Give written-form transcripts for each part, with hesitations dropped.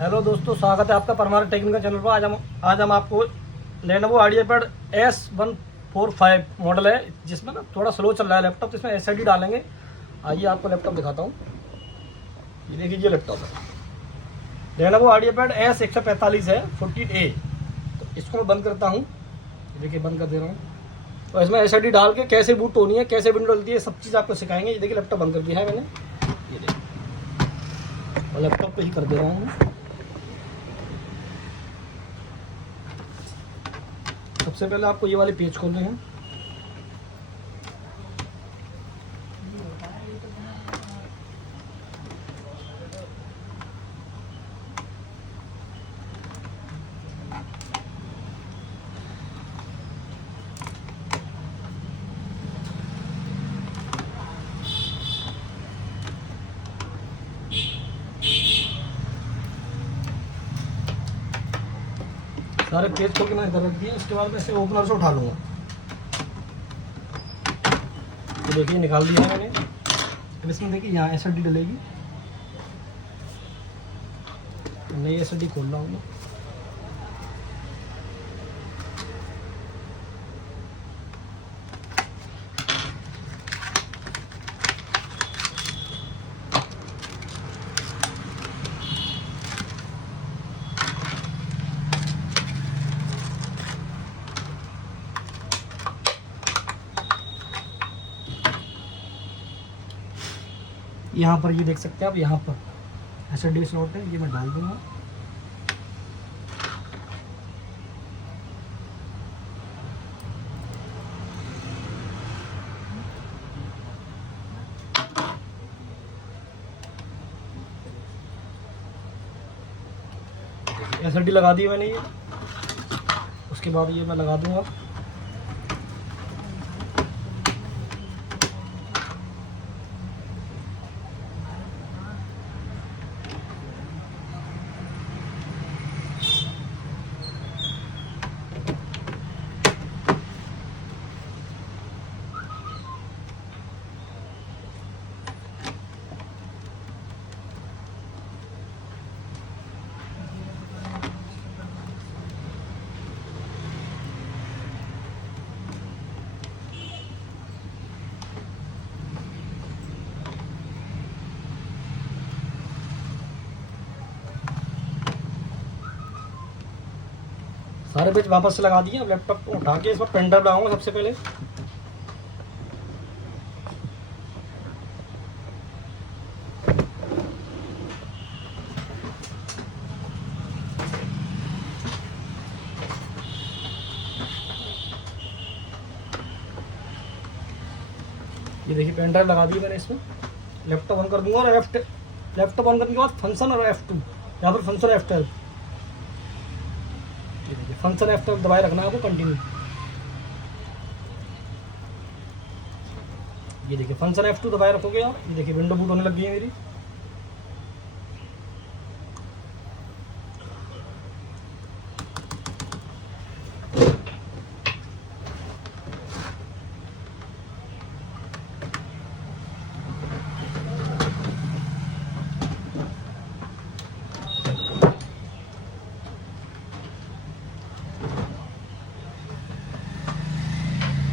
Hello दोस्तों, स्वागत है आपका परमार टेक्निकल चैनल पर। आज हम आपको लेनोवो आइडियापैड S145 मॉडल है, जिसमें ना थोड़ा स्लो चल रहा है लैपटॉप, तो इसमें SSD डालेंगे। आइए आपको लैपटॉप दिखाता हूँ। ये देखिए, ये लैपटॉप है लेनोवो आइडियापैड S145 है 14A। तो इसको मैं बंद करता हूँ। देखिए, बंद कर दे रहा हूँ। और इसमें SSD डाल के कैसे बूट होनी है, कैसे विंडो डलती है, सब चीज़ आपको सिखाएंगे। ये देखिए, लैपटॉप बंद कर दिया है मैंने। ये देखिए, और लैपटॉप को ही कर दे रहा हूँ। सबसे पहले आपको ये वाले पेज खोलने हैं। सारे पेज खोल के मैंने इधर रख दिए। उसके बाद मैं इसे ओपनर से उठा लूँगा। तो देखिए, निकाल दिया है मैंने। अब इसमें देखिए, यहाँ SSD डलेगी। नई SSD खोल रहा हूँ मैं। यहाँ पर ये देख सकते हैं आप, यहाँ पर SSD स्लॉट है, ये मैं डाल दूँगा। SSD लगा दी मैंने ये। उसके बाद ये मैं लगा दूँगा। सारे पेज वापस से लगा दिए। अब लैपटॉप को उठा के इसमें पेन ड्राइव लगाऊंगा सबसे पहले। ये देखिए, पेन ड्राइव लगा दी मैंने इसमें। लैपटॉप ऑन कर दूंगा और लैपटॉप ऑन करने के बाद फंक्शन और F2, यहाँ पर फंक्शन F12। ये देखिए, फंक्शन F12 दबाए रखना है आपको कंटिन्यू। ये देखिए, फंक्शन F2 दबाए रखोगे आप। ये देखिए, विंडो बूट होने लग गई है मेरी।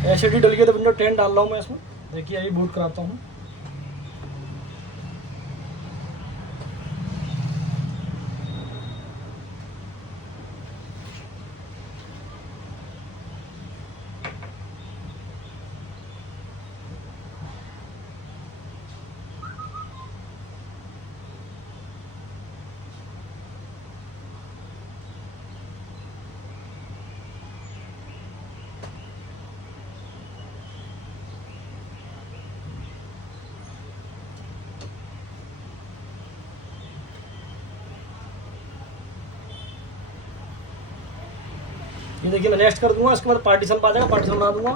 SSD डल गई तो विंडो 10 डाल रहा हूँ मैं इसमें। देखिए, अभी बूट कराता हूँ। ये देखिए, मैं नेक्स्ट कर दूंगा। उसके बाद पार्टीशन आ जाएगा, पार्टीशन बना दूंगा।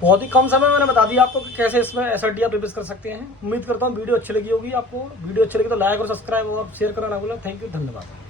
बहुत ही कम समय में मैंने बता दिया आपको कि कैसे इसमें SSD आप रिप्लेस कर सकते हैं। उम्मीद करता हूँ वीडियो अच्छी लगी होगी आपको। वीडियो अच्छी लगी तो लाइक और सब्सक्राइब और शेयर करना ना भूलें। थैंक यू, धन्यवाद।